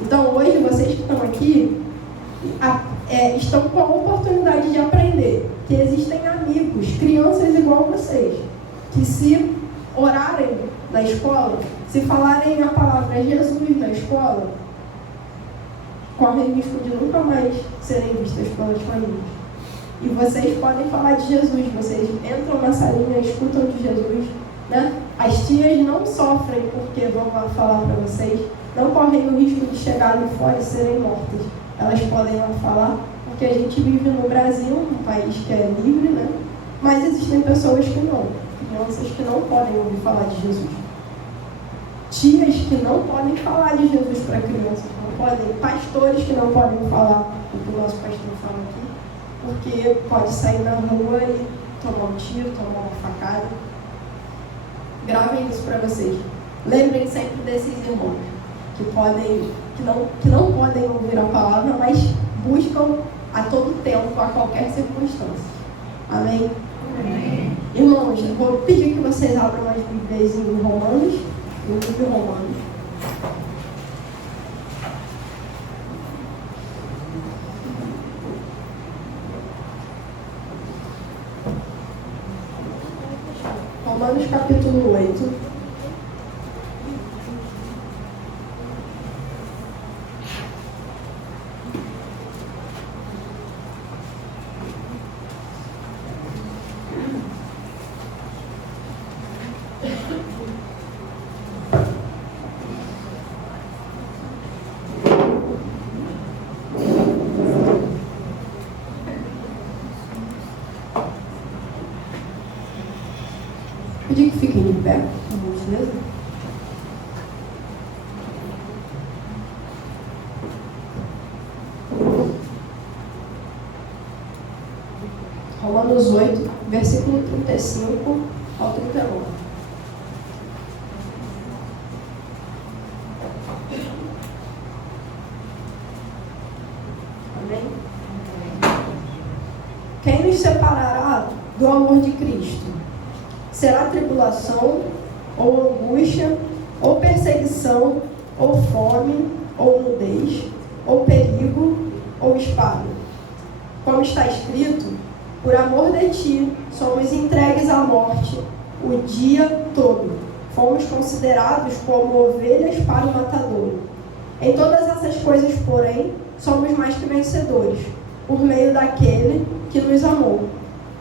Então, hoje, vocês que estão aqui estão com a oportunidade de aprender que existem amigos, crianças igual a vocês, que se orarem na escola, se falarem a palavra Jesus na escola, correm risco de nunca mais serem vistas pelas famílias. E vocês podem falar de Jesus, vocês entram na salinha, escutam de Jesus, né? As tias não sofrem porque vão lá falar para vocês, não correm o risco de chegar ali fora e serem mortas. Elas podem lá falar, porque a gente vive no Brasil, um país que é livre, né? Mas existem pessoas que não, crianças que não podem ouvir falar de Jesus. Tias que não podem falar de Jesus para crianças, não podem, pastores que não podem falar o que o nosso pastor fala aqui, porque pode sair na rua e tomar um tiro, tomar uma facada. Gravem isso para vocês. Lembrem sempre desses irmãos que não podem ouvir a palavra, mas buscam a todo tempo, a qualquer circunstância. Amém? Amém. Irmãos, eu vou pedir que vocês abram as Bíblias em Romanos, no livro de Romanos. Romanos capítulo 8. Pedir que fiquem de pé, por gentileza. Romanos 8, versículo 35 ao 39. Amém? Quem nos separará do amor de Cristo? Será tribulação, ou angústia, ou perseguição, ou fome, ou nudez, ou perigo, ou espada. Como está escrito, por amor de ti, somos entregues à morte o dia todo. Fomos considerados como ovelhas para o matadouro. Em todas essas coisas, porém, somos mais que vencedores, por meio daquele que nos amou.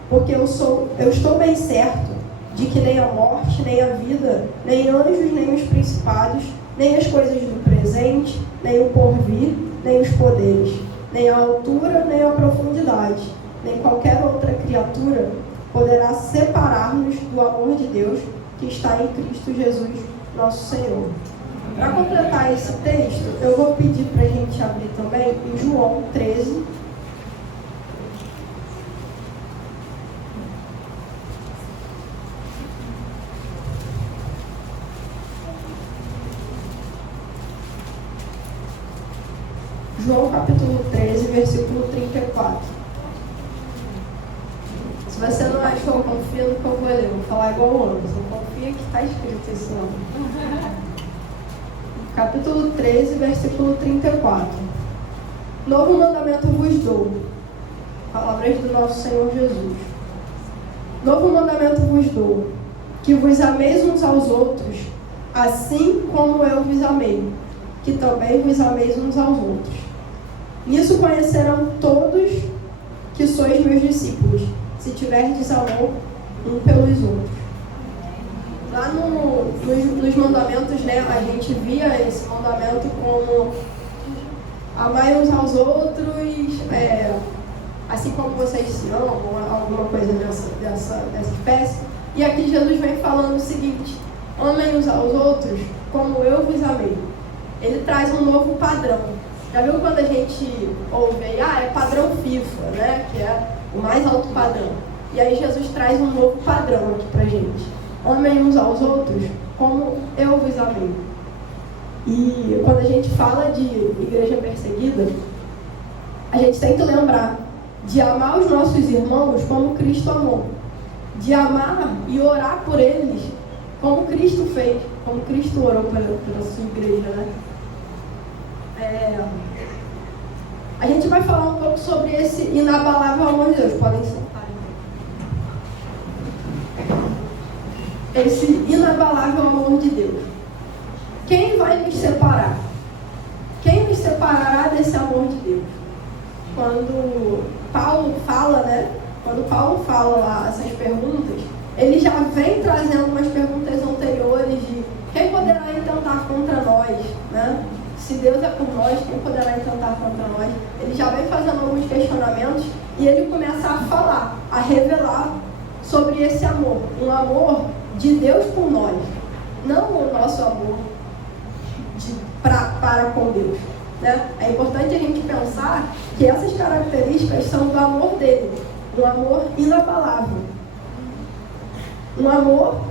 Porque eu estou bem certo de que nem a morte, nem a vida, nem anjos, nem os principados, nem as coisas do presente, nem o porvir, nem os poderes, nem a altura, nem a profundidade, nem qualquer outra criatura poderá separar-nos do amor de Deus que está em Cristo Jesus, nosso Senhor. Para completar esse texto, eu vou pedir para a gente abrir também em João 13, João capítulo 13, versículo 34. Se você não achou, confia no que eu vou ler. Vou falar igual o Anderson. Confia que está escrito isso não. Capítulo 13, versículo 34. Novo mandamento vos dou. Palavras do nosso Senhor Jesus. Novo mandamento vos dou, que vos ameis uns aos outros, assim como eu vos amei, que também vos ameis uns aos outros. Nisso conhecerão todos que sois meus discípulos, se tiverdes amor um pelos outros. Lá nos mandamentos, né, a gente via esse mandamento como amai uns aos outros, assim como vocês se amam, alguma coisa dessa espécie. E aqui Jesus vem falando o seguinte: amem uns aos outros como eu vos amei. Ele traz um novo padrão. Já viu quando a gente ouve, é padrão FIFA, né? Que é o mais alto padrão. E aí Jesus traz um novo padrão aqui pra gente. Amem uns aos outros como eu vos amei. E quando a gente fala de igreja perseguida, a gente tem que lembrar de amar os nossos irmãos como Cristo amou. De amar e orar por eles como Cristo fez, como Cristo orou pela sua igreja, né? A gente vai falar um pouco sobre esse inabalável amor de Deus. Podem sentar. Esse inabalável amor de Deus. Quem vai nos separar? Quem nos separará desse amor de Deus? Quando Paulo fala, lá essas perguntas, ele já vem trazendo umas perguntas anteriores de quem poderá intentar contra nós, né? Se Deus é por nós, quem poderá intentar contra nós? Ele já vem fazendo alguns questionamentos e ele começa a falar, a revelar sobre esse amor. Um amor de Deus por nós, não o nosso amor para com Deus, né? É importante a gente pensar que essas características são do amor dele, um amor inabalável, um amor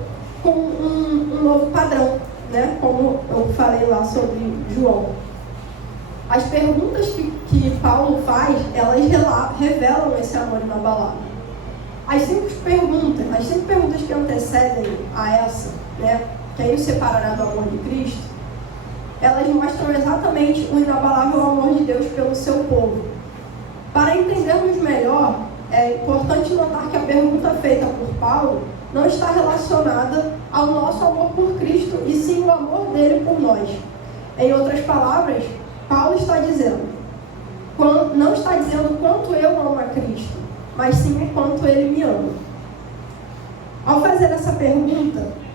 com um novo padrão, né? Como eu falei lá sobre João. As perguntas que Paulo faz, elas revelam esse amor inabalável. As cinco perguntas que antecedem a essa, né? Quem nos separará do amor de Cristo, elas mostram exatamente o inabalável amor de Deus pelo seu povo. Para entendermos melhor, é importante notar que a pergunta feita por Paulo não está relacionada ao nosso amor por Cristo, e sim o amor dele por nós. Em outras palavras, Paulo está dizendo, não está dizendo quanto eu amo a Cristo, mas sim o quanto ele me ama. Ao fazer essa pergunta,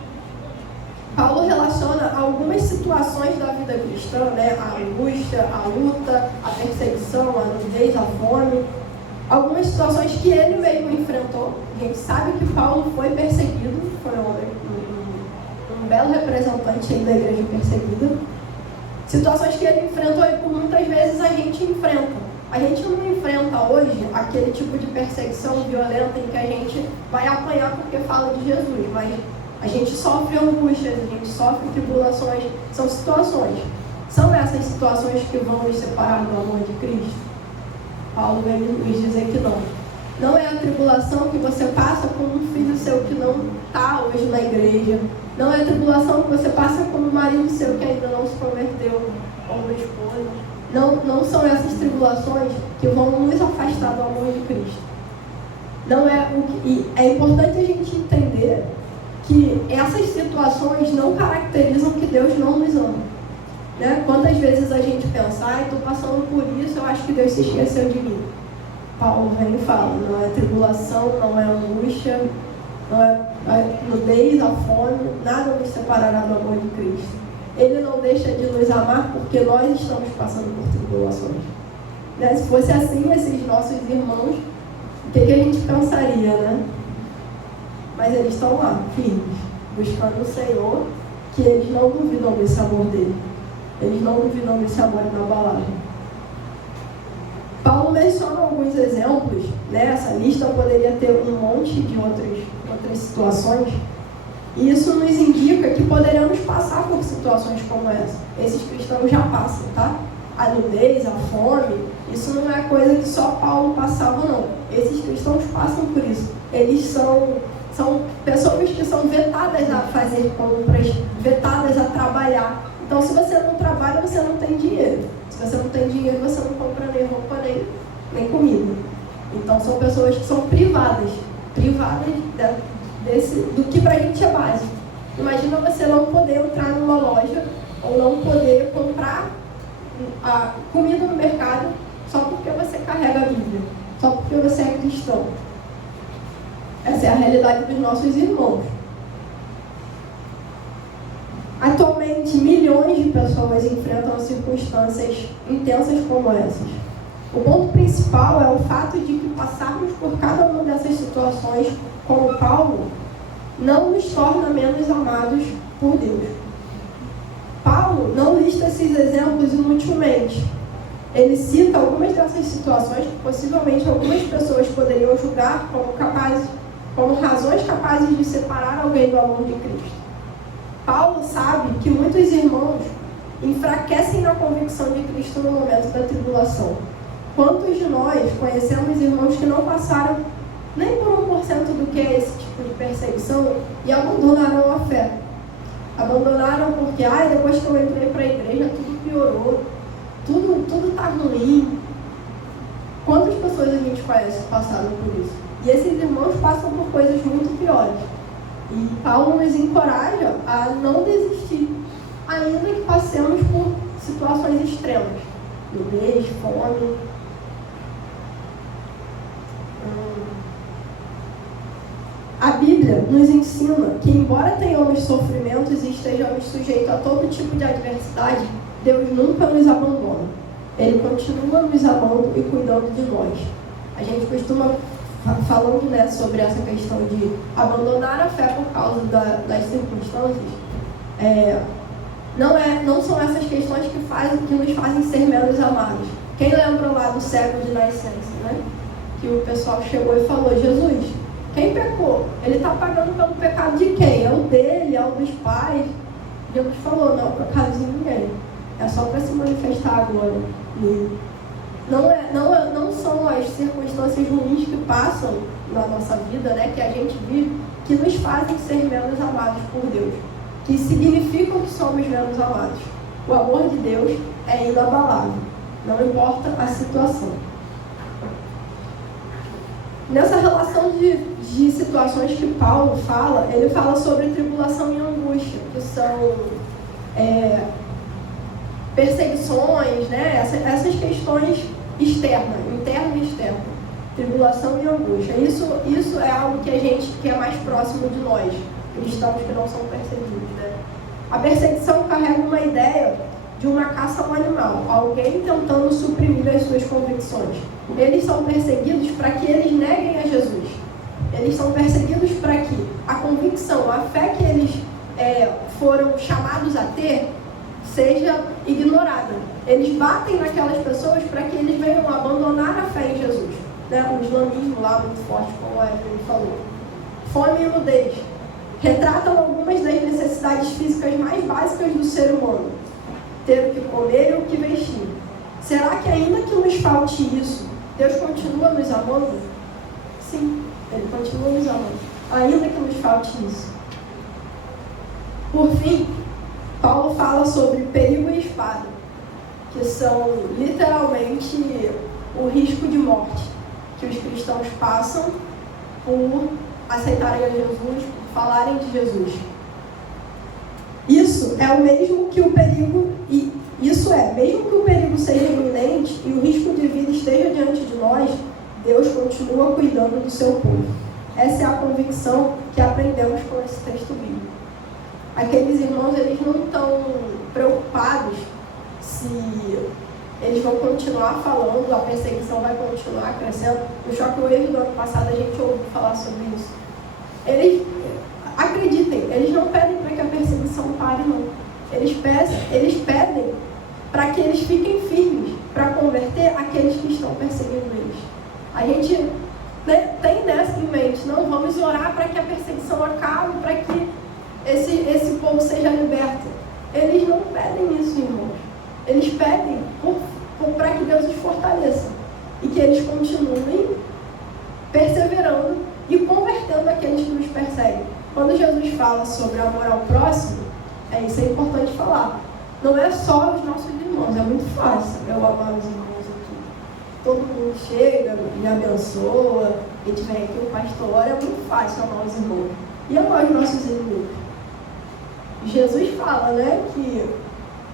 Paulo relaciona algumas situações da vida cristã, né? A angústia, a luta, a perseguição, a nudez, a fome. Algumas situações que ele mesmo enfrentou. A gente sabe que Paulo foi perseguido, foi um belo representante da igreja perseguida. Situações que ele enfrentou e por muitas vezes a gente enfrenta. A gente não enfrenta hoje aquele tipo de perseguição violenta em que a gente vai apanhar porque fala de Jesus, mas a gente sofre angústias, a gente sofre tribulações, são situações. São essas situações que vão nos separar do amor de Cristo? Paulo vem nos dizer que não. Não é a tribulação que você passa com um filho seu que não está hoje na igreja. Não é a tribulação que você passa com um marido seu que ainda não se converteu, ou uma esposa. Não são essas tribulações que vão nos afastar do amor de Cristo. E é importante a gente entender que essas situações não caracterizam que Deus não nos ama. Né? Quantas vezes a gente pensa, estou passando por isso, eu acho que Deus se esqueceu de mim. Paulo vem e fala, não é tribulação, não é angústia, não é a nudez, a fome, nada nos separará do amor de Cristo. Ele não deixa de nos amar porque nós estamos passando por tribulações. Né? Se fosse assim, esses nossos irmãos, o que a gente pensaria, né? Mas eles estão lá, firmes, buscando o Senhor, que eles não duvidam desse amor dele. Eles não duvidam desse amor inabalável. Paulo menciona alguns exemplos, né? Essa lista poderia ter um monte de outras situações. E isso nos indica que poderemos passar por situações como essa. Esses cristãos já passam, tá? A nudez, a fome, isso não é coisa que só Paulo passava, não. Esses cristãos passam por isso. Eles são pessoas que são vetadas a fazer compras, vetadas a trabalhar. Então, se você não trabalha, você não tem dinheiro. Se você não tem dinheiro, você não compra nem roupa, nem comida. Então, são pessoas que são privadas do que pra gente é básico. Imagina você não poder entrar numa loja ou não poder comprar a comida no mercado só porque você carrega a Bíblia, só porque você é cristão. Essa é a realidade dos nossos irmãos. Atualmente, milhões de pessoas enfrentam circunstâncias intensas como essas. O ponto principal é o fato de que passarmos por cada uma dessas situações, como Paulo, não nos torna menos amados por Deus. Paulo não lista esses exemplos inutilmente. Ele cita algumas dessas situações que possivelmente algumas pessoas poderiam julgar como razões capazes de separar alguém do amor de Cristo. Paulo sabe que muitos irmãos enfraquecem na convicção de Cristo no momento da tribulação. Quantos de nós conhecemos irmãos que não passaram nem por 1% do que é esse tipo de perseguição e abandonaram a fé? Abandonaram porque, depois que eu entrei para a igreja, tudo piorou. Tudo ruim. Quantas pessoas a gente conhece que passaram por isso? E esses irmãos passam por coisas muito piores. E Paulo nos encoraja a não desistir, ainda que passemos por situações extremas. Nudez, fome. A Bíblia nos ensina que, embora tenhamos sofrimentos e estejamos sujeitos a todo tipo de adversidade, Deus nunca nos abandona. Ele continua nos amando e cuidando de nós. A gente costuma, falando, né, sobre essa questão de abandonar a fé por causa das circunstâncias, não são essas questões que nos fazem ser menos amados. Quem lembra lá do cego de nascença, né? Que o pessoal chegou e falou: Jesus, quem pecou? Ele está pagando pelo pecado de quem? É o dele? É o dos pais? Jesus falou: não, pecado de ninguém. É só para se manifestar agora nele. Não são as circunstâncias ruins que passam na nossa vida, né, que a gente vive, que nos fazem ser menos amados por Deus, que significam que somos menos amados. O amor de Deus é inabalável, não importa a situação. Nessa relação de situações que Paulo fala, ele fala sobre tribulação e angústia, que são perseguições, né? Essas questões externas, interna e externa, tribulação e angústia. Isso é algo que é mais próximo de nós, cristãos que não são perseguidos, né? A perseguição carrega uma ideia de uma caça ao animal, alguém tentando suprimir as suas convicções. Eles são perseguidos para que eles neguem a Jesus. Eles são perseguidos para que a convicção, a fé que eles foram chamados a ter, seja ignorada. Eles batem naquelas pessoas para que eles venham abandonar a fé em Jesus, né? O islamismo lá muito forte, como a Evelyn falou. Fome e nudez retratam algumas das necessidades físicas mais básicas do ser humano: ter o que comer e o que vestir. Será que ainda que nos falte isso, Deus continua nos amando? Sim, Ele continua nos amando, ainda que nos falte isso. Por fim, Paulo fala sobre perigo e espada, que são literalmente o risco de morte que os cristãos passam por aceitarem a Jesus, por falarem de Jesus. Isso é o mesmo que o perigo, mesmo que o perigo seja iminente e o risco de vida esteja diante de nós, Deus continua cuidando do seu povo. Essa é a convicção que aprendemos com esse texto bíblico. Aqueles irmãos, eles não estão preocupados se eles vão continuar falando, a perseguição vai continuar crescendo. No Choque Wave do ano passado a gente ouviu falar sobre isso. Eles, acreditem, eles não pedem para que a perseguição pare, não. Eles pedem para que eles fiquem firmes, para converter aqueles que estão perseguindo eles. A gente tem nessa em mente: não, vamos orar para que a perseguição acabe, para que esse povo seja liberto. Eles não pedem isso, irmãos. Eles pedem para que Deus os fortaleça e que eles continuem perseverando e convertendo aqueles que nos perseguem. Quando Jesus fala sobre amor ao próximo, isso é importante falar. Não é só os nossos irmãos, é muito fácil eu amar os irmãos aqui. Todo mundo chega, me abençoa, a gente vem aqui, o pastor ora, é muito fácil amar os irmãos. E amar os nossos inimigos. Jesus fala, né,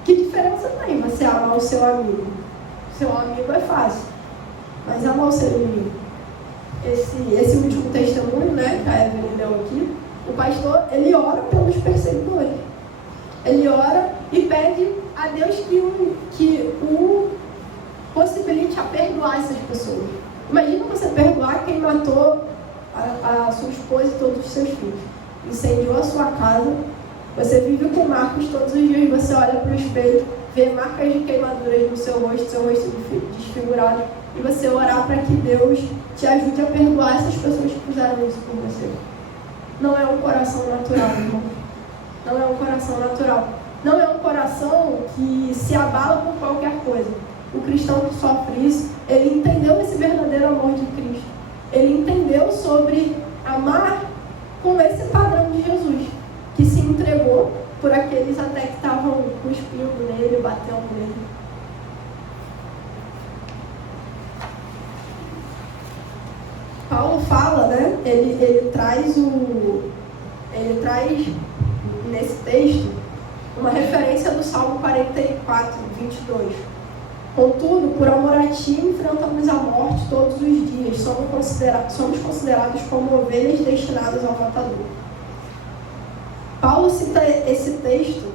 que diferença tem você amar o seu amigo? Seu amigo é fácil, mas amar o seu inimigo. Esse último testemunho, né, que a Evelyn deu aqui, o pastor, ele ora pelos perseguidores. Ele ora e pede a Deus que o possibilite a perdoar essas pessoas. Imagina você perdoar quem matou a sua esposa e todos os seus filhos, incendiou a sua casa. Você vive com marcas todos os dias, você olha para o espelho, vê marcas de queimaduras no seu rosto desfigurado, e você orar para que Deus te ajude a perdoar essas pessoas que fizeram isso por você. Não é um coração natural, irmão. Não é um coração natural. Não é um coração que se abala por qualquer coisa. O cristão que sofre isso, ele entendeu esse verdadeiro amor de Cristo. Ele entendeu sobre amar com esse padrão de Jesus, que se entregou por aqueles até que estavam cuspindo nele, batendo nele. Paulo fala, né? Ele traz nesse texto uma referência do Salmo 44, 22. Contudo, por amor a ti, enfrentamos a morte todos os dias. Somos considerados como ovelhas destinadas ao matador. Paulo cita esse texto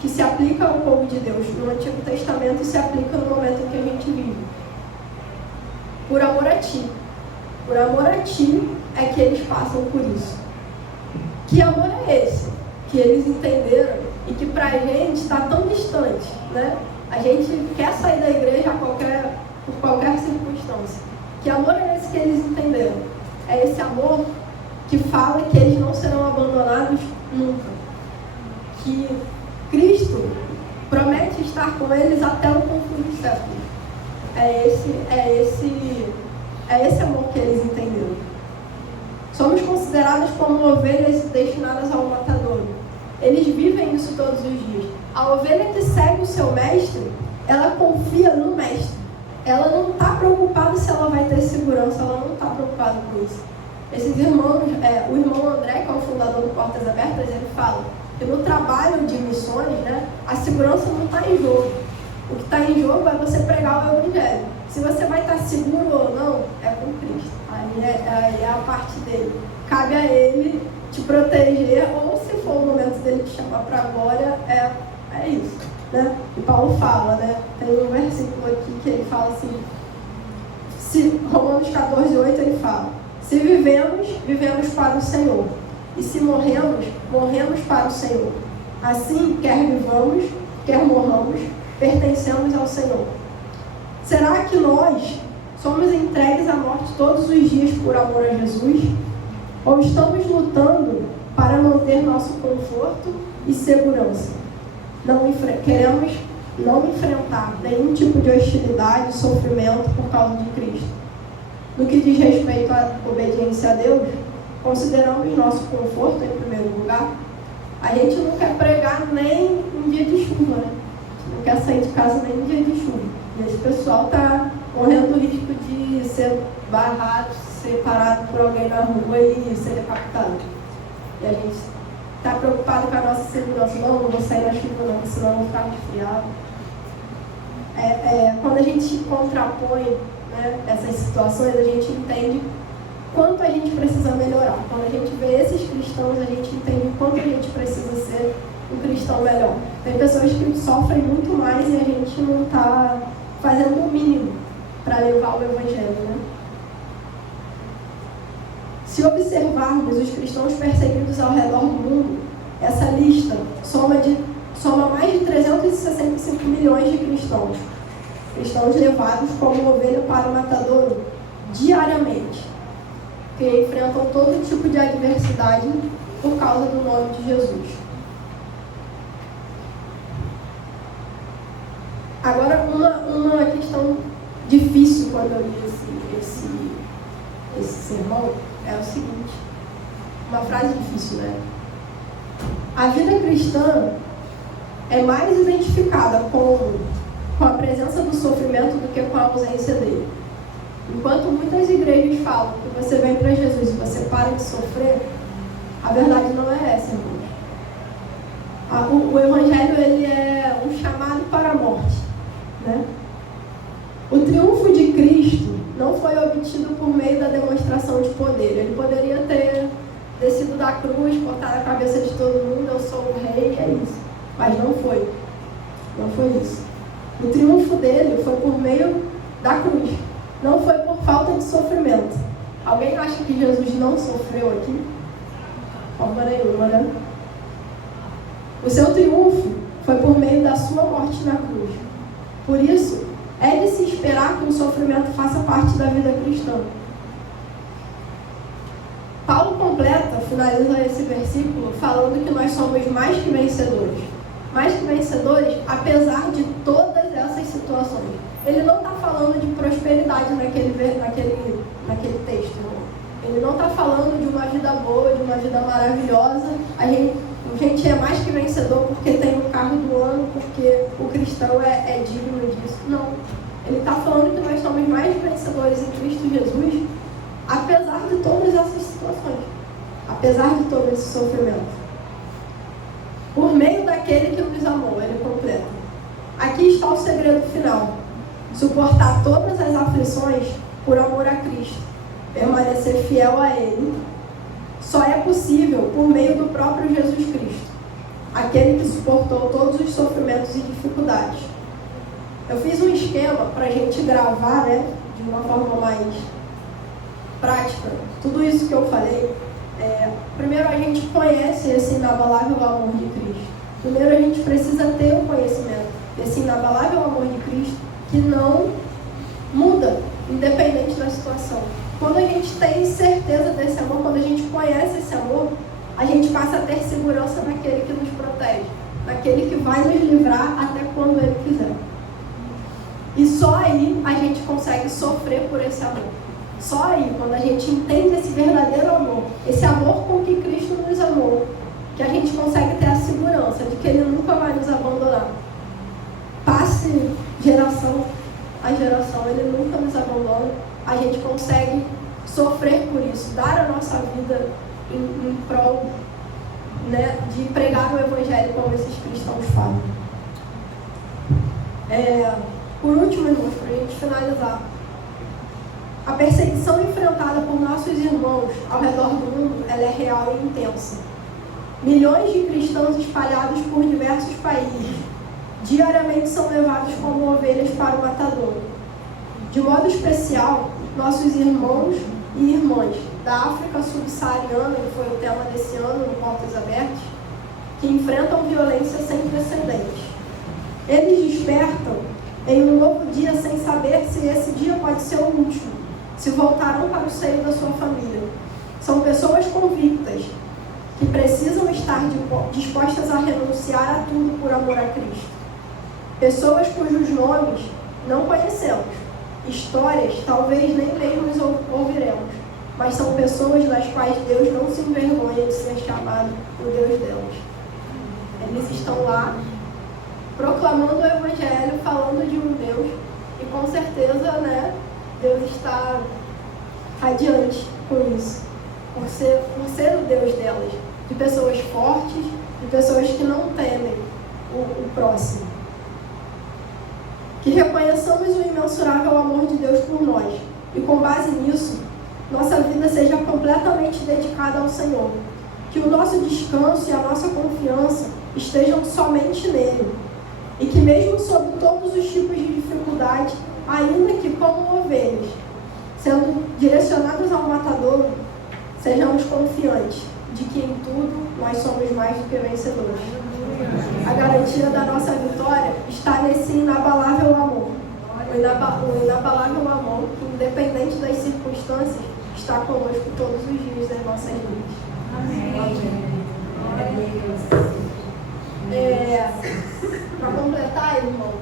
que se aplica ao povo de Deus no Antigo Testamento e se aplica no momento em que a gente vive. Por amor a ti. Por amor a ti é que eles passam por isso. Que amor é esse? Que eles entenderam e que pra gente está tão distante, né? A gente quer sair da igreja por qualquer circunstância. Que amor é esse que eles entenderam? É esse amor que fala que eles não serão abandonados nunca. Que Cristo promete estar com eles até o confim dos séculos. É esse amor que eles entenderam. Somos considerados como ovelhas destinadas ao matador. Eles vivem isso todos os dias. A ovelha que segue o seu mestre, ela confia no mestre. Ela não está preocupada se ela vai ter segurança, ela não está preocupada com isso. Esses irmãos, o irmão André, que é o fundador do Portas Abertas, ele fala que no trabalho de missões, né, a segurança não está em jogo. O que está em jogo é você pregar o evangelho. Se você vai estar seguro ou não, é com Cristo. Aí é a parte dele. Cabe a ele te proteger, ou se for o momento dele te chamar para a glória, é isso. Né? E Paulo fala, né? Tem um versículo aqui que ele fala assim, Romanos 14, 8, ele fala: se vivemos, vivemos para o Senhor. E se morremos, morremos para o Senhor. Assim, quer vivamos, quer morramos, pertencemos ao Senhor. Será que nós somos entregues à morte todos os dias por amor a Jesus? Ou estamos lutando para manter nosso conforto e segurança? Queremos não enfrentar nenhum tipo de hostilidade, sofrimento por causa de Cristo. No que diz respeito à obediência a Deus, consideramos nosso conforto em primeiro lugar. A gente não quer pregar nem em dia de chuva, né? Não quer sair de casa nem em dia de chuva. E esse pessoal está correndo o risco de ser barrado, ser parado por alguém na rua e ser decapitado. E a gente está preocupado com a nossa segurança. Não vou sair na chuva não, senão eu vou ficar resfriado. Quando a gente contrapõe, né, essas situações, a gente entende quanto a gente precisa melhorar. Quando a gente vê esses cristãos, a gente entende quanto a gente precisa ser um cristão melhor. Tem pessoas que sofrem muito mais e a gente não está fazendo o mínimo para levar o evangelho, né? Se observarmos os cristãos perseguidos ao redor do mundo, essa lista soma mais de 365 milhões de cristãos levados como ovelha para o matadouro diariamente, que enfrentam todo tipo de adversidade por causa do nome de Jesus. Agora, uma questão difícil quando eu li esse sermão é o seguinte, uma frase difícil, né? A vida cristã é mais identificada com a presença do sofrimento do que com a ausência dele. Enquanto muitas igrejas falam que você vem para Jesus e você para de sofrer, a verdade não é essa, irmãos. O evangelho ele é um chamado para a morte, né? O triunfo de Cristo não foi obtido por meio da demonstração de poder. Ele poderia ter descido da cruz, cortado a cabeça de todo mundo, eu sou o rei, é isso. Mas não foi. Não foi isso. O triunfo dele foi por meio da cruz. Não foi por falta de sofrimento. Alguém acha que Jesus não sofreu aqui? De forma nenhuma, né? O seu triunfo foi por meio da sua morte na cruz. Por isso, é de se esperar que o sofrimento faça parte da vida cristã. Paulo finaliza esse versículo falando que nós somos mais que vencedores. Mais que vencedores, apesar de todas essas situações. Ele não está falando de prosperidade naquele texto. Ele não está falando de uma vida boa, de uma vida maravilhosa. A gente é mais que vencedor porque tem um carro do ano, porque o cristão é digno disso. Não. Ele está falando que nós somos mais vencedores em Cristo Jesus, apesar de situações, apesar de todo esse sofrimento. Por meio daquele que nos amou, ele completa. Aqui está o segredo final: suportar todas as aflições por amor a Cristo, permanecer fiel a Ele. Só é possível por meio do próprio Jesus Cristo, aquele que suportou todos os sofrimentos e dificuldades. Eu fiz um esquema para a gente gravar, né, de uma forma mais prática, tudo isso que eu falei. Primeiro, a gente conhece esse inabalável amor de Cristo. Primeiro, a gente precisa ter o conhecimento desse inabalável amor de Cristo, que não muda, independente da situação. Quando a gente tem certeza desse amor, quando a gente conhece esse amor, a gente passa a ter segurança naquele que nos protege, naquele que vai nos livrar até quando Ele quiser. E só aí a gente consegue sofrer por esse amor. Só aí, quando a gente entende esse verdadeiro amor, esse amor com que Cristo nos amou, que a gente consegue ter a segurança de que Ele nunca vai nos abandonar. Passe geração a geração, Ele nunca nos abandona. A gente consegue sofrer por isso, dar a nossa vida em prol, né, de pregar o Evangelho como esses cristãos falam. Por último, irmãos, para a gente finalizar, a perseguição enfrentada por nossos irmãos ao redor do mundo, ela é real e intensa. Milhões de cristãos espalhados por diversos países diariamente são levados como ovelhas para o matadouro. De modo especial, nossos irmãos e irmãs da África subsaariana, que foi o tema desse ano no Portas Abertas, que enfrentam violência sem precedentes. Eles despertam em um novo dia sem saber se esse dia pode ser o último, se voltarão para o seio da sua família. São pessoas convictas que precisam estar dispostas a renunciar a tudo por amor a Cristo. Pessoas cujos nomes não conhecemos, histórias talvez nem mesmo ouviremos, mas são pessoas das quais Deus não se envergonha de ser chamado o Deus delas. Eles estão lá proclamando o Evangelho, falando de um Deus, e com certeza, né, Deus está adiante com isso, por ser o Deus delas, de pessoas fortes, de pessoas que não temem o próximo. Que reconheçamos o imensurável amor de Deus por nós, e com base nisso, nossa vida seja completamente dedicada ao Senhor. Que o nosso descanso e a nossa confiança estejam somente nele. E que mesmo sob todos os tipos de dificuldade, ainda que como ovelhas, sendo direcionados ao matadouro, sejamos confiantes de que em tudo nós somos mais do que vencedores. A garantia da nossa vitória está nesse inabalável amor. O inabalável amor que, independente das circunstâncias, está conosco todos os dias das nossas vidas. Amém. Para completar, irmão,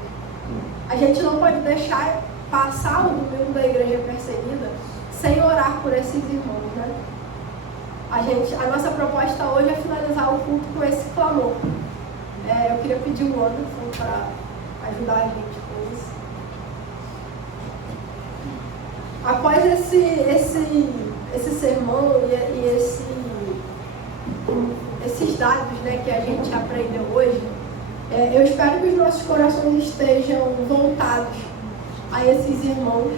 a gente não pode deixar passar o domingo da igreja perseguida sem orar por esses irmãos, né? A nossa proposta hoje é finalizar o culto com esse clamor. Eu queria pedir o Anderson para ajudar a gente com isso. Após esse sermão e esses dados, né, que a gente aprendeu hoje, eu espero que os nossos corações estejam voltados a esses irmãos